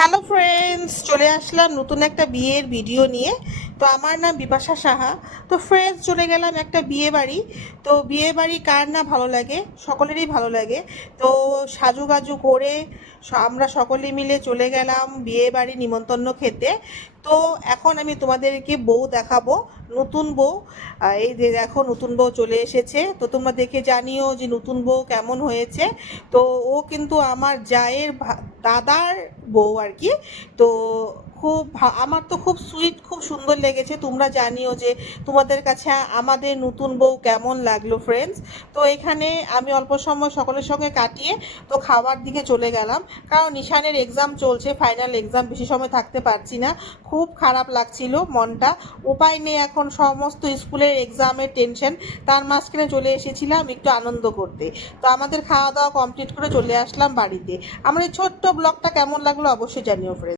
Hello friends, চলে আসলাম নতুন একটা বিয়ের ভিডিও নিয়ে। তো আমার নাম বিপাশা সাহা। তো ফ্রেন্ডস, চলে গেলাম একটা বিয়ে বাড়ি। তো বিয়ে বাড়ি কার না ভালো লাগে, সকলেরই ভালো লাগে। তো সাজুগাজু করে আমরা সকলে মিলে চলে গেলাম বিয়ে বাড়ি নিমন্ত্রণ খেতে। তো এখন আমি তোমাদেরকে বউ দেখাবো, নতুন বউ। এই যে দেখো, নতুন বউ চলে এসেছে। তো তোমরা দেখে জানিও যে নতুন বউ কেমন হয়েছে। তো ও কিন্তু আমার জায়ের দাদার বউ আর কি। তো আমার তো খুব সুইট, খুব সুন্দর লেগেছে। তোমরা জানিও যে তোমাদের কাছে আমাদের নতুন বউ কেমন লাগলো ফ্রেন্ডস। তো এখানে আমি অল্প সময় সকলের সঙ্গে কাটিয়ে তো খাওয়ার দিকে চলে গেলাম, কারণ নিশানের এক্সাম চলছে, ফাইনাল এক্সাম, বেশি সময় থাকতে পারছি না। খুব খারাপ লাগছিল মনটা। উপায় নেই, এখন সমস্ত স্কুলের এক্সামের টেনশন, তার মাঝখানে চলে এসেছিলাম একটু আনন্দ করতে। তো আমাদের খাওয়া দাওয়া কমপ্লিট করে চলে আসলাম বাড়িতে। আমার এই ছোট্ট ব্লগটা কেমন লাগলো অবশ্যই জানিও ফ্রেন্ডস।